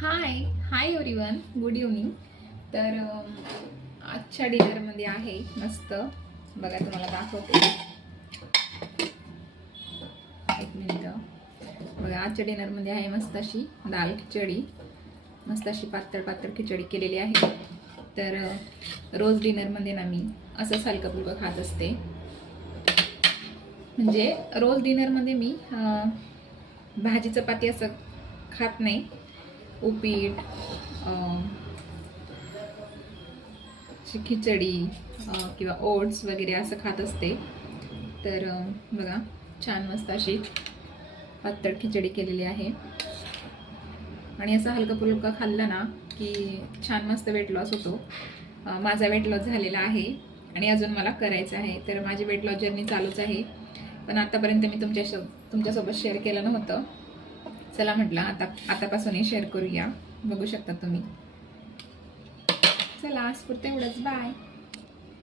हाय hi everyone, good evening. तर आजच्या डिनरमध्ये आहे मस्त बघा, तुम्हाला दाखवते. एक मिनिट बघा, आजच्या डिनरमध्ये आहे मस्त अशी दाल खिचडी, मस्त अशी पातळ पातळ खिचडी केलेली आहे. तर रोज डिनरमध्ये ना मी असंच हलकं फुलकं खात असते. म्हणजे रोज डिनरमध्ये मी भाजी चपाती असं खात नाही. उपीट, खिचडी किंवा ओट्स वगैरे असं खात असते. तर बघा, छान मस्त अशी पातळ खिचडी केलेली आहे. आणि असं हलकं फुलकं खाल्लं ना की छान मस्त वेट लॉस होतो. माझा वेट लॉस झालेला आहे आणि अजून मला करायचं आहे. तर माझी वेट लॉस जर्नी चालूच आहे, पण आतापर्यंत मी तुमच्यासोबत शेअर केलं नव्हतं. चला म्हटलं आतापासूनही शेअर करूया. बघू शकता तुम्ही. चला, आज पुरतं एवढंच. बाय.